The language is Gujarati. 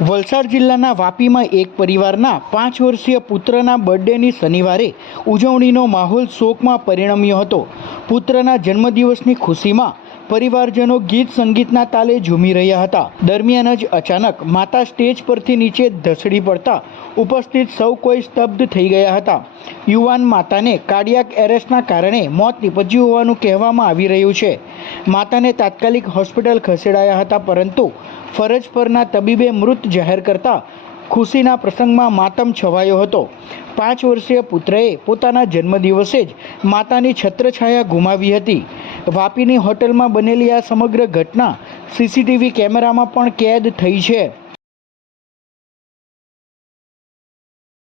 વલસાડ જિલ્લાના વાપીમાં એક પરિવારના પાંચ વર્ષીય પુત્રના બર્થડેની શનિવારે ઉજવણીનો માહોલ શોકમાં પરિણમ્યો હતો. પુત્રના જન્મદિવસની ખુશીમાં પરિવારજનો ગીત સંગીતના તાલે ઝૂમી રહ્યા હતા. દરમિયાન જ અચાનક માતા સ્ટેજ પરથી નીચે ધસડી પડતા ઉપસ્થિત સૌ કોઈ સ્તબ્ધ થઈ ગયા હતા. યુવાન માતાને કાર્ડિયાક એરેસ્ટના કારણે મોત નીપજ્યું હોવાનું કહેવામાં આવી રહ્યું છે. માતાને તાત્કાલિક હોસ્પિટલ ખસેડાયા હતા, પરંતુ ફરજ પરના તબીબે મૃત જાહેર કરતા ખુશીના પ્રસંગમાં માતમ છવાયો હતો. પાંચ વર્ષીય પુત્રએ પોતાના જન્મદિવસે જ માતાની છત્રછાયા ગુમાવી હતી. વાપીની હોટલમાં બનેલી આ સમગ્ર ઘટના સીસીટીવી કેમેરામાં પણ કેદ થઈ છે.